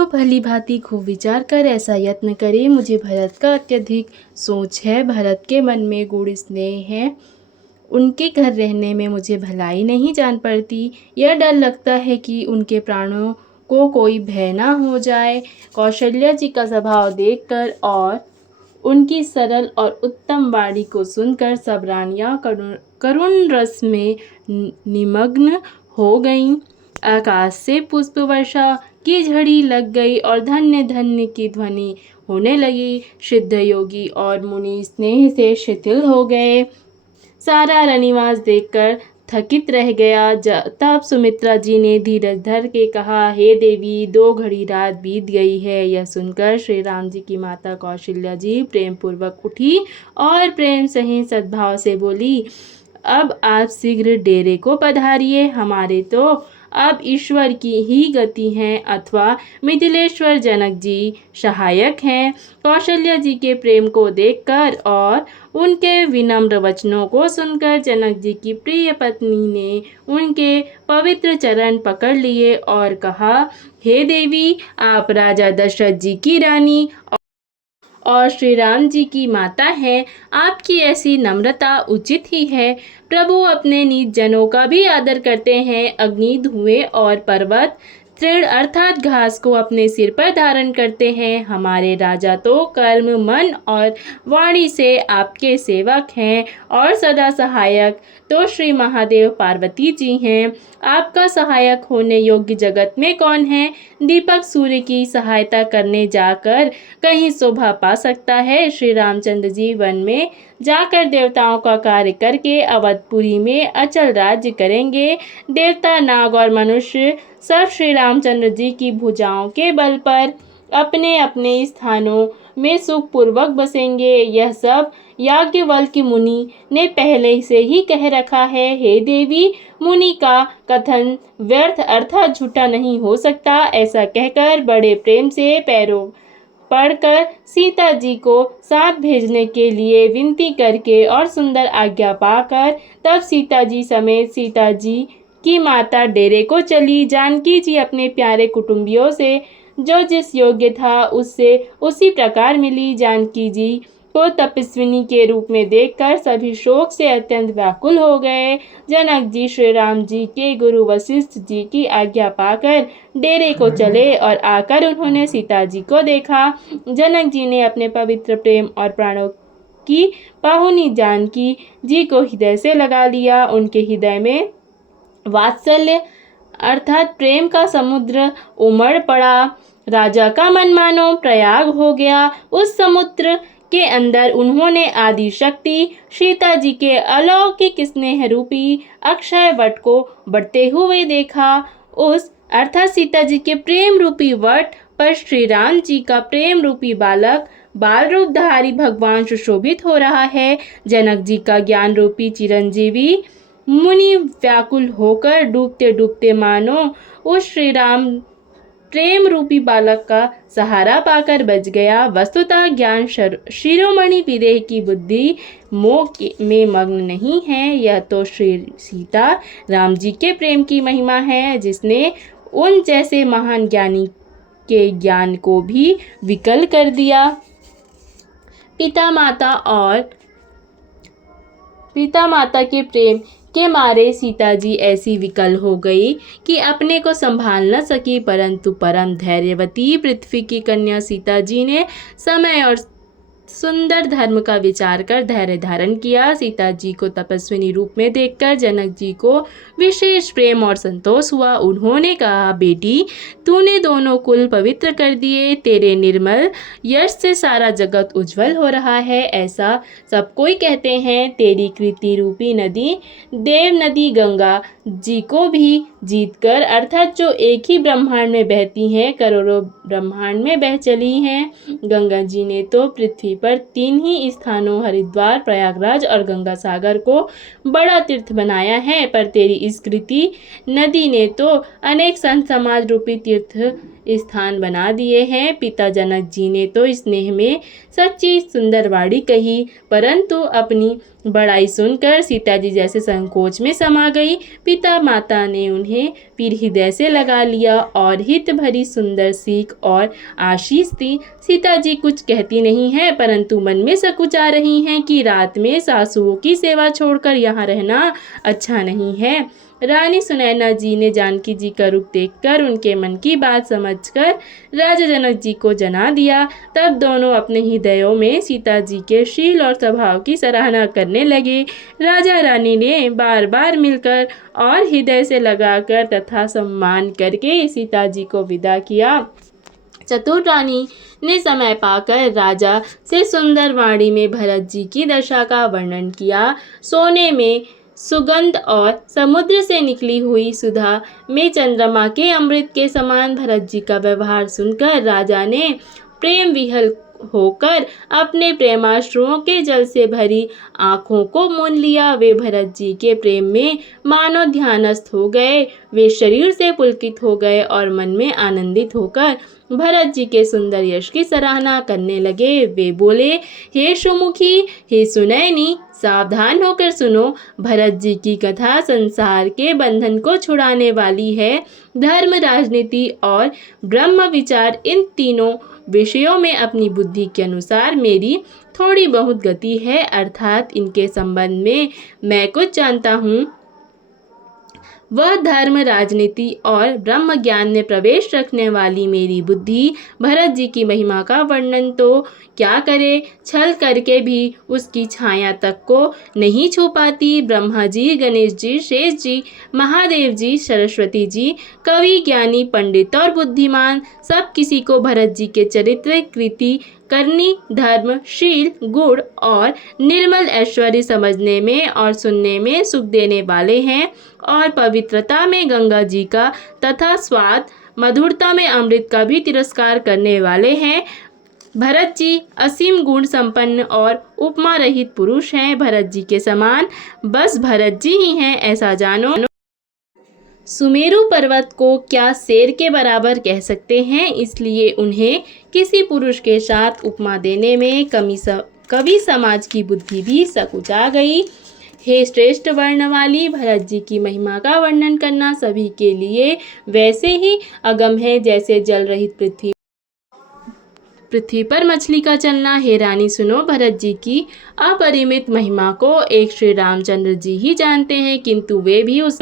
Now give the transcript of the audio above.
तो भली भांति खूब विचार कर ऐसा यत्न करे। मुझे भरत का अत्यधिक सोच है, भरत के मन में गूढ़ स्नेह है, उनके घर रहने में मुझे भलाई नहीं जान पड़ती। यह डर लगता है कि उनके प्राणों को कोई भय ना हो जाए। कौशल्या जी का स्वभाव देखकर और उनकी सरल और उत्तम वाणी को सुनकर सब रानियां करुण रस में निमग्न हो गईं। आकाश से पुष्प वर्षा की झड़ी लग गई और धन्य धन्य की ध्वनि होने लगी। सिद्ध योगी और मुनि स्नेह से शिथिल हो गए। सारा रनिवास देखकर थकित रह गया। तब सुमित्रा जी ने धीरज धर के कहा, हे देवी, 2 घड़ी रात बीत गई है। यह सुनकर श्री राम जी की माता कौशल्या जी प्रेम पूर्वक उठी और प्रेम सहित सद्भाव से बोली, अब आप शीघ्र डेरे को पधारिए। हमारे तो अब ईश्वर की ही गति है अथवा मिथिलेश्वर जनक जी सहायक हैं। कौशल्या जी के प्रेम को देखकर और उनके विनम्र वचनों को सुनकर जनक जी की प्रिय पत्नी ने उनके पवित्र चरण पकड़ लिए और कहा, हे देवी, आप राजा दशरथ जी की रानी और श्री राम जी की माता हैं। आपकी ऐसी नम्रता उचित ही है। प्रभु अपने निज जनों का भी आदर करते हैं। अग्नि, धुएं और पर्वत, तृण अर्थात घास को अपने सिर पर धारण करते हैं। हमारे राजा तो कर्म, मन और वाणी से आपके सेवक हैं और सदा सहायक तो श्री महादेव पार्वती जी हैं। आपका सहायक होने योग्य जगत में कौन है? दीपक सूर्य की सहायता करने जाकर कहीं शोभा पा सकता है। श्री रामचंद्र जी वन में जाकर देवताओं का कार्य करके अवधपुरी में अचल राज्य करेंगे। देवता, नाग और मनुष्य सब श्री रामचंद्र जी की भुजाओं के बल पर अपने अपने स्थानों में सुखपूर्वक बसेंगे। यह सब याज्ञवल्क्य मुनि ने पहले से ही कह रखा है। हे देवी, मुनि का कथन व्यर्थ अर्थात झूठा नहीं हो सकता। ऐसा कहकर बड़े प्रेम से पैरों पढ़कर सीता जी को साथ भेजने के लिए विनती करके और सुंदर आज्ञा पाकर तब सीता जी समेत सीता जी की माता डेरे को चली। जानकी जी अपने प्यारे कुटुंबियों से जो जिस योग्य था उससे उसी प्रकार मिली। जानकी जी को तपस्विनी के रूप में देखकर सभी शोक से अत्यंत व्याकुल हो गए। जनक जी श्री राम जी के गुरु वशिष्ठ जी की आज्ञा पाकर डेरे को चले और आकर उन्होंने सीता जी को देखा। जनक जी ने अपने पवित्र प्रेम और प्राणों की पाहुनी जानकी जी को हृदय से लगा लिया। उनके हृदय में वात्सल्य अर्थात प्रेम का समुद्र उमड़ पड़ा। राजा का मन मानो प्रयाग हो गया। उस समुद्र के अंदर उन्होंने आदि शक्ति सीता जी के अलौकिक स्नेह रूपी अक्षय वट को बढ़ते हुए देखा। उस अर्थात सीता जी के प्रेम रूपी वट पर श्री राम जी का प्रेम रूपी बालक बाल रूपधारी भगवान सुशोभित हो रहा है। जनक जी का ज्ञान रूपी चिरंजीवी मुनि व्याकुल होकर डूबते डूबते मानो उस श्री राम प्रेम रूपी बालक का सहारा पाकर बच गया। वस्तुतः ज्ञान शिरोमणि विदेह की बुद्धि मोह में मग्न नहीं है। यह तो श्री सीता राम जी के प्रेम की महिमा है, जिसने उन जैसे महान ज्ञानी के ज्ञान को भी विकल कर दिया। पिता माता के प्रेम के मारे सीता जी ऐसी विकल हो गई कि अपने को संभाल न सकी, परंतु परम धैर्यवती पृथ्वी की कन्या सीता जी ने समय और सुंदर धर्म का विचार कर धैर्य धारण किया। सीता जी को तपस्विनी रूप में देखकर जनक जी को विशेष प्रेम और संतोष हुआ। उन्होंने कहा, बेटी, तूने दोनों कुल पवित्र कर दिए। तेरे निर्मल यश से सारा जगत उज्जवल हो रहा है, ऐसा सब कोई कहते हैं। तेरी कृति रूपी नदी देव नदी गंगा जी को भी जीतकर अर्थात जो एक ही ब्रह्मांड में बहती हैं, करोड़ों ब्रह्मांड में बह चली हैं। गंगा जी ने तो पृथ्वी पर 3 ही स्थानों हरिद्वार, प्रयागराज और गंगा सागर को बड़ा तीर्थ बनाया है, पर तेरी इस कृति नदी ने तो अनेक संत समाज रूपी तीर्थ स्थान बना दिए हैं। पिता जनक जी ने तो स्नेह में सच्ची सुंदर वाणी कही, परंतु अपनी बड़ाई सुनकर सीता जी जैसे संकोच में समा गई। पिता माता ने उन्हें फिर हृदय से लगा लिया और हित भरी सुंदर सीख और आशीष दी। सीता जी कुछ कहती नहीं हैं, परंतु मन में सकुचा रही हैं कि रात में सासुओं की सेवा छोड़कर यहाँ रहना अच्छा नहीं है। रानी सुनैना जी ने जानकी जी का रुख देखकर उनके मन की बात समझकर राजा जनक जी को जना दिया। तब दोनों अपने हृदयों में सीता जी के शील और स्वभाव की सराहना करने लगे। राजा रानी ने बार बार मिलकर और हृदय से लगाकर तथा सम्मान करके सीता जी को विदा किया। चतुर रानी ने समय पाकर राजा से सुंदर वाणी में भरत जी की दशा का वर्णन किया। सोने में सुगंध और समुद्र से निकली हुई सुधा में चंद्रमा के अमृत के समान भरत जी का व्यवहार सुनकर राजा ने प्रेम विह्वल होकर अपने प्रेमाश्रुओं के जल से भरी आँखों को मूंद लिया। वे भरत जी के प्रेम में मानो ध्यानस्थ हो गए। वे शरीर से पुलकित हो गए और मन में आनंदित होकर भरत जी के सुंदर यश की सराहना करने लगे। वे बोले, हे सुमुखी, हे सुनैनी, सावधान होकर सुनो। भरत जी की कथा संसार के बंधन को छुड़ाने वाली है। धर्म, राजनीति और ब्रह्म विचार, इन तीनों विषयों में अपनी बुद्धि के अनुसार मेरी थोड़ी बहुत गति है, अर्थात इनके संबंध में मैं कुछ जानता हूँ। वह धर्म, राजनीति और ब्रह्म ज्ञान में प्रवेश रखने वाली मेरी बुद्धि भरत जी की महिमा का वर्णन तो क्या करे, छल करके भी उसकी छाया तक को नहीं छू पाती। ब्रह्मा जी, गणेश जी, शेष जी, महादेव जी, सरस्वती जी, कवि, ज्ञानी, पंडित और बुद्धिमान, सब किसी को भरत जी के चरित्र, कृति, करनी, धर्म, शील, गुण और निर्मल ऐश्वर्य समझने में और सुनने में सुख देने वाले हैं, और पवित्रता में गंगा जी का तथा स्वाद, मधुरता में अमृत का भी तिरस्कार करने वाले हैं। भरत जी असीम गुण संपन्न और उपमा रहित पुरुष हैं। भरत जी के समान बस भरत जी ही हैं, ऐसा जानो। सुमेरु पर्वत को क्या शेर के बराबर कह सकते हैं, इसलिए उन्हें किसी पुरुष के साथ उपमा देने में कवि समाज की बुद्धि भी सकुचा गई। हे श्रेष्ठ वर्ण वाली, भरत जी की महिमा का वर्णन करना सभी के लिए वैसे ही अगम है जैसे जल रहित पृथ्वी पर मछली का चलना। हे रानी सुनो, भरत जी की अपरिमित महिमा को एक श्री रामचंद्र जी ही जानते हैं, किंतु वे भी उस